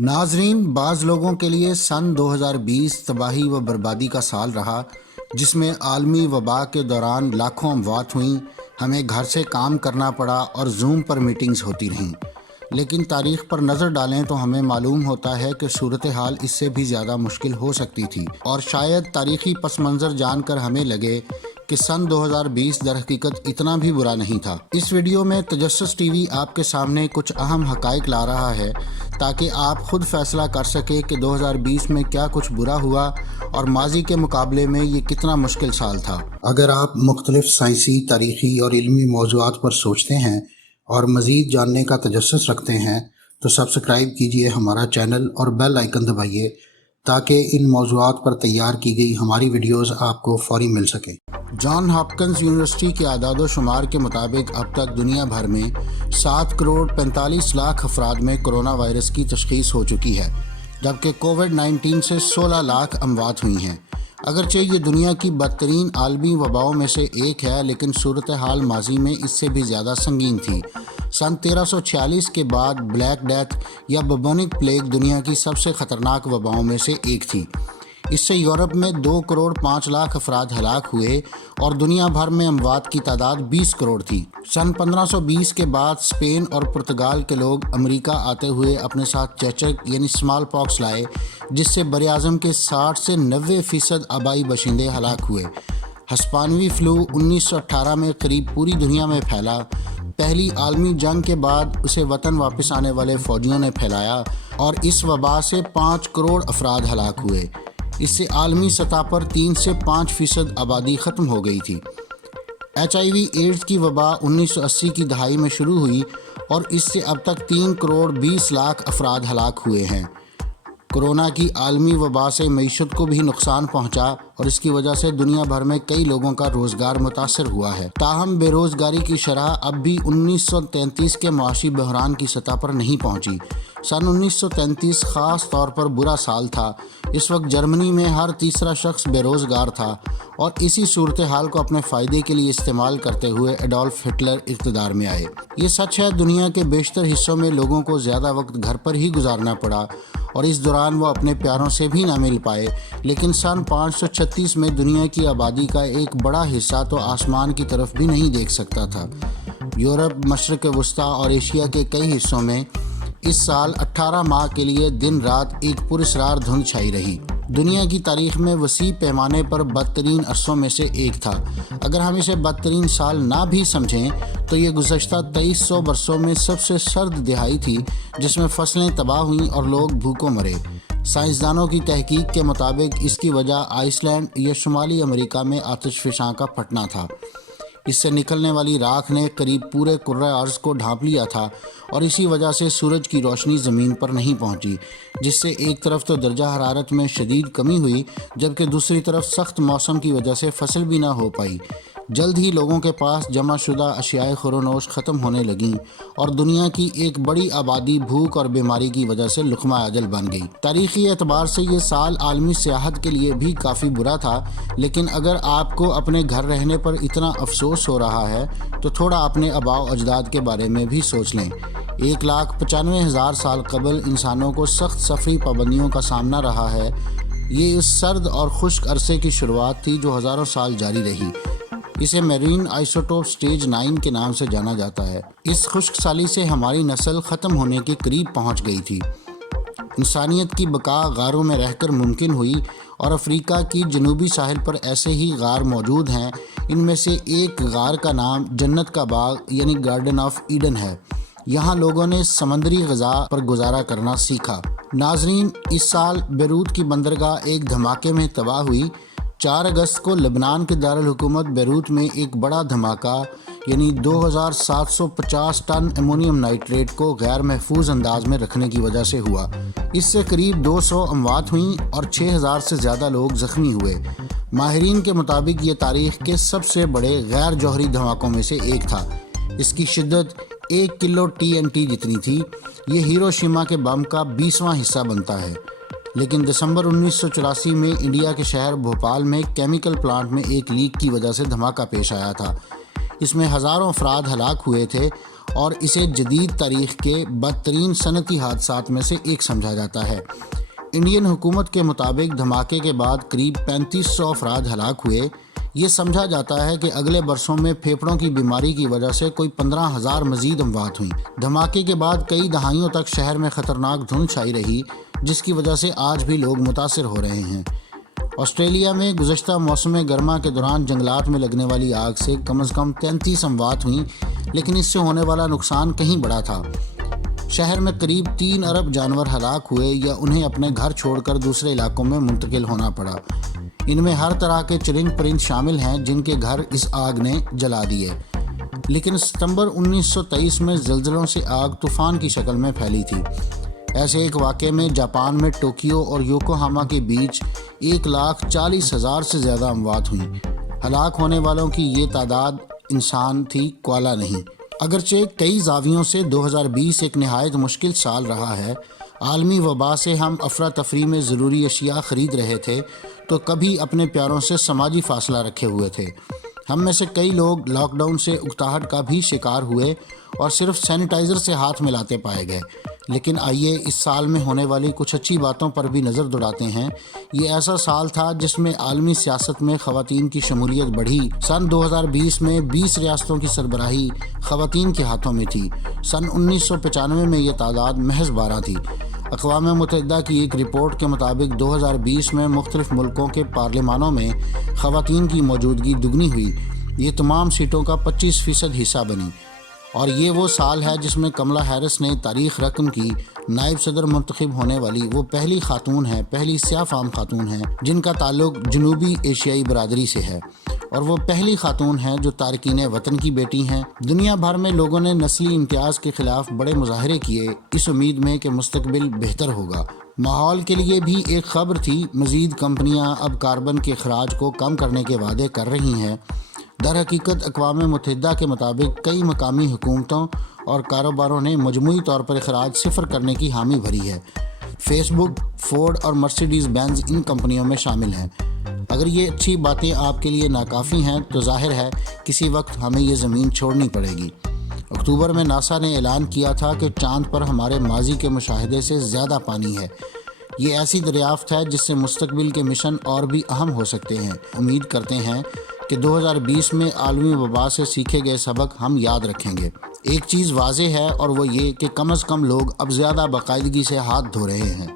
ناظرین، بعض لوگوں کے لیے سن 2020 تباہی و بربادی کا سال رہا، جس میں عالمی وبا کے دوران لاکھوں اموات ہوئیں، ہمیں گھر سے کام کرنا پڑا اور زوم پر میٹنگز ہوتی رہیں۔ لیکن تاریخ پر نظر ڈالیں تو ہمیں معلوم ہوتا ہے کہ صورتحال اس سے بھی زیادہ مشکل ہو سکتی تھی، اور شاید تاریخی پس منظر جان کر ہمیں لگے کہ سن 2020 در حقیقت اتنا بھی برا نہیں تھا۔ اس ویڈیو میں تجسس ٹی وی آپ کے سامنے کچھ اہم حقائق لا رہا ہے تاکہ آپ خود فیصلہ کر سکیں کہ 2020 میں کیا کچھ برا ہوا اور ماضی کے مقابلے میں یہ کتنا مشکل سال تھا۔ اگر آپ مختلف سائنسی، تاریخی اور علمی موضوعات پر سوچتے ہیں اور مزید جاننے کا تجسس رکھتے ہیں تو سبسکرائب کیجئے ہمارا چینل اور بیل آئیکن دبائیے تاکہ ان موضوعات پر تیار کی گئی ہماری ویڈیوز آپ کو فوری مل سکیں۔ جان ہاپکنز یونیورسٹی کے اعداد و شمار کے مطابق اب تک دنیا بھر میں 7 کروڑ 45 لاکھ افراد میں کرونا وائرس کی تشخیص ہو چکی ہے، جبکہ کووڈ-19 سے 16 لاکھ اموات ہوئی ہیں۔ اگرچہ یہ دنیا کی بدترین عالمی وباؤں میں سے ایک ہے، لیکن صورتحال ماضی میں اس سے بھی زیادہ سنگین تھی۔ سن 1346 کے بعد بلیک ڈیتھ یا ببونک پلیگ دنیا کی سب سے خطرناک وباؤں میں سے ایک تھی۔ اس سے یورپ میں 2 کروڑ 5 لاکھ افراد ہلاک ہوئے اور دنیا بھر میں اموات کی تعداد 20 کروڑ تھی۔ سن 1520 کے بعد اسپین اور پرتگال کے لوگ امریکہ آتے ہوئے اپنے ساتھ چیچک یعنی اسمال پاکس لائے، جس سے براعظم کے 60 سے 90% آبائی باشندے ہلاک ہوئے۔ ہسپانوی فلو 1918 میں قریب پوری دنیا میں پھیلا۔ پہلی عالمی جنگ کے بعد اسے وطن واپس آنے والے فوجیوں نے پھیلایا اور اس وبا سے 5 کروڑ افراد ہلاک ہوئے۔ اس سے عالمی سطح پر 3 سے 5% آبادی ختم ہو گئی تھی۔ HIV ایڈز کی وبا 1980 کی دہائی میں شروع ہوئی اور اس سے اب تک 3 کروڑ 20 لاکھ افراد ہلاک ہوئے ہیں۔ کورونا کی عالمی وبا سے معیشت کو بھی نقصان پہنچا اور اس کی وجہ سے دنیا بھر میں کئی لوگوں کا روزگار متاثر ہوا ہے۔ تاہم بے روزگاری کی شرح اب بھی 1933 کے معاشی بحران کی سطح پر نہیں پہنچی۔ سن 1933 خاص طور پر برا سال تھا۔ اس وقت جرمنی میں ہر تیسرا شخص بے روزگار تھا اور اسی صورتحال کو اپنے فائدے کے لیے استعمال کرتے ہوئے ایڈولف ہٹلر اقتدار میں آئے۔ یہ سچ ہے، دنیا کے بیشتر حصوں میں لوگوں کو زیادہ وقت گھر پر ہی گزارنا پڑا اور اس دوران وہ اپنے پیاروں سے بھی نہ مل پائے، لیکن سن 536 میں دنیا کی آبادی کا ایک بڑا حصہ تو آسمان کی طرف بھی نہیں دیکھ سکتا تھا۔ یورپ، مشرق وسطیٰ اور ایشیا کے کئی حصوں میں اس سال 18 ماہ کے لیے دن رات ایک پراسرار دھند چھائی رہی۔ دنیا کی تاریخ میں وسیع پیمانے پر بدترین عرصوں میں سے ایک تھا۔ اگر ہم اسے بدترین سال نہ بھی سمجھیں تو یہ گزشتہ 2300 برسوں میں سب سے سرد دہائی تھی، جس میں فصلیں تباہ ہوئیں اور لوگ بھوکوں مرے۔ سائنسدانوں کی تحقیق کے مطابق اس کی وجہ آئس لینڈ یا شمالی امریکہ میں آتش فشاں کا پھٹنا تھا۔ اس سے نکلنے والی راکھ نے قریب پورے کرۂ ارض کو ڈھانپ لیا تھا اور اسی وجہ سے سورج کی روشنی زمین پر نہیں پہنچی، جس سے ایک طرف تو درجہ حرارت میں شدید کمی ہوئی، جبکہ دوسری طرف سخت موسم کی وجہ سے فصل بھی نہ ہو پائی۔ جلد ہی لوگوں کے پاس جمع شدہ اشیاء خورونوش ختم ہونے لگیں اور دنیا کی ایک بڑی آبادی بھوک اور بیماری کی وجہ سے لقمہ اجل بن گئی۔ تاریخی اعتبار سے یہ سال عالمی سیاحت کے لیے بھی کافی برا تھا، لیکن اگر آپ کو اپنے گھر رہنے پر اتنا افسوس ہو رہا ہے تو تھوڑا اپنے آباء و اجداد کے بارے میں بھی سوچ لیں۔ 1,95,000 سال قبل انسانوں کو سخت سفری پابندیوں کا سامنا رہا ہے۔ یہ اس سرد اور خشک عرصے کی شروعات تھی جو ہزاروں سال جاری رہی۔ اسے میرین آئسوٹوپ سٹیج 9 کے نام سے جانا جاتا ہے۔ اس خشک سالی سے ہماری نسل ختم ہونے کے قریب پہنچ گئی تھی۔ انسانیت کی بقا غاروں میں رہ کر ممکن ہوئی اور افریقہ کی جنوبی ساحل پر ایسے ہی غار موجود ہیں۔ ان میں سے ایک غار کا نام جنت کا باغ یعنی گارڈن آف ایڈن ہے۔ یہاں لوگوں نے سمندری غذا پر گزارا کرنا سیکھا۔ ناظرین، اس سال بیروت کی بندرگاہ ایک دھماکے میں تباہ ہوئی۔ 4 اگست کو لبنان کے دارالحکومت بیروت میں ایک بڑا دھماکہ یعنی 2750 ٹن امونیم نائٹریٹ کو غیر محفوظ انداز میں رکھنے کی وجہ سے ہوا۔ اس سے قریب 200 اموات ہوئیں اور 6000 سے زیادہ لوگ زخمی ہوئے۔ ماہرین کے مطابق یہ تاریخ کے سب سے بڑے غیر جوہری دھماکوں میں سے ایک تھا۔ اس کی شدت 1 کلو TNT جتنی تھی۔ یہ ہیروشیما کے بم کا 20واں حصہ بنتا ہے۔ لیکن دسمبر 1984 میں انڈیا کے شہر بھوپال میں کیمیکل پلانٹ میں ایک لیک کی وجہ سے دھماکہ پیش آیا تھا۔ اس میں ہزاروں افراد ہلاک ہوئے تھے اور اسے جدید تاریخ کے بدترین صنعتی حادثات میں سے ایک سمجھا جاتا ہے۔ انڈین حکومت کے مطابق دھماکے کے بعد قریب 3500 افراد ہلاک ہوئے۔ یہ سمجھا جاتا ہے کہ اگلے برسوں میں پھیپھڑوں کی بیماری کی وجہ سے کوئی 15,000 مزید اموات ہوئیں۔ دھماکے کے بعد کئی دہائیوں تک شہر میں خطرناک دھند چھائی رہی، جس کی وجہ سے آج بھی لوگ متاثر ہو رہے ہیں۔ آسٹریلیا میں گزشتہ موسم گرما کے دوران جنگلات میں لگنے والی آگ سے کم از کم 33 اموات ہوئیں، لیکن اس سے ہونے والا نقصان کہیں بڑا تھا۔ شہر میں قریب 3 ارب جانور ہلاک ہوئے یا انہیں اپنے گھر چھوڑ کر دوسرے علاقوں میں منتقل ہونا پڑا۔ ان میں ہر طرح کے چرند پرند شامل ہیں جن کے گھر اس آگ نے جلا دیے۔ لیکن ستمبر 1923 میں زلزلوں سے آگ طوفان کی شکل میں پھیلی تھی۔ ایسے ایک واقعے میں جاپان میں ٹوکیو اور یوکوہاما کے بیچ 1,40,000 سے زیادہ اموات ہوئیں۔ ہلاک ہونے والوں کی یہ تعداد انسان تھی، کوالہ نہیں۔ اگرچہ کئی زاویوں سے 2020 ایک نہایت مشکل سال رہا ہے۔ عالمی وبا سے ہم افراتفری میں ضروری اشیاء خرید رہے تھے تو کبھی اپنے پیاروں سے سماجی فاصلہ رکھے ہوئے تھے۔ ہم میں سے کئی لوگ لاک ڈاؤن سے اکتاہٹ کا بھی شکار ہوئے اور صرف سینیٹائزر سے ہاتھ ملاتے پائے گئے۔ لیکن آئیے اس سال میں ہونے والی کچھ اچھی باتوں پر بھی نظر دوڑاتے ہیں۔ یہ ایسا سال تھا جس میں عالمی سیاست میں خواتین کی شمولیت بڑھی۔ سن 2020 میں 20 ریاستوں کی سربراہی خواتین کے ہاتھوں میں تھی۔ سن 1995 میں یہ تعداد محض 12 تھی۔ اقوام متحدہ کی ایک رپورٹ کے مطابق 2020 میں مختلف ملکوں کے پارلیمانوں میں خواتین کی موجودگی دگنی ہوئی۔ یہ تمام سیٹوں کا 25% حصہ بنی، اور یہ وہ سال ہے جس میں کملا ہیرس نے تاریخ رقم کی۔ نائب صدر منتخب ہونے والی وہ پہلی خاتون ہیں، پہلی سیاہ فام خاتون ہیں جن کا تعلق جنوبی ایشیائی برادری سے ہے، اور وہ پہلی خاتون ہیں جو تارکین وطن کی بیٹی ہیں۔ دنیا بھر میں لوگوں نے نسلی امتیاز کے خلاف بڑے مظاہرے کیے، اس امید میں کہ مستقبل بہتر ہوگا۔ ماحول کے لیے بھی ایک خبر تھی۔ مزید کمپنیاں اب کاربن کے اخراج کو کم کرنے کے وعدے کر رہی ہیں۔ در حقیقت اقوام متحدہ کے مطابق کئی مقامی حکومتوں اور کاروباروں نے مجموعی طور پر اخراج صفر کرنے کی حامی بھری ہے۔ فیس بک، فورڈ اور مرسیڈیز بینز ان کمپنیوں میں شامل ہیں۔ اگر یہ اچھی باتیں آپ کے لیے ناکافی ہیں تو ظاہر ہے کسی وقت ہمیں یہ زمین چھوڑنی پڑے گی۔ اکتوبر میں ناسا نے اعلان کیا تھا کہ چاند پر ہمارے ماضی کے مشاہدے سے زیادہ پانی ہے۔ یہ ایسی دریافت ہے جس سے مستقبل کے مشن اور بھی اہم ہو سکتے ہیں۔ امید کرتے ہیں کہ 2020 میں عالمی وبا سے سیکھے گئے سبق ہم یاد رکھیں گے۔ ایک چیز واضح ہے اور وہ یہ کہ کم از کم لوگ اب زیادہ باقاعدگی سے ہاتھ دھو رہے ہیں۔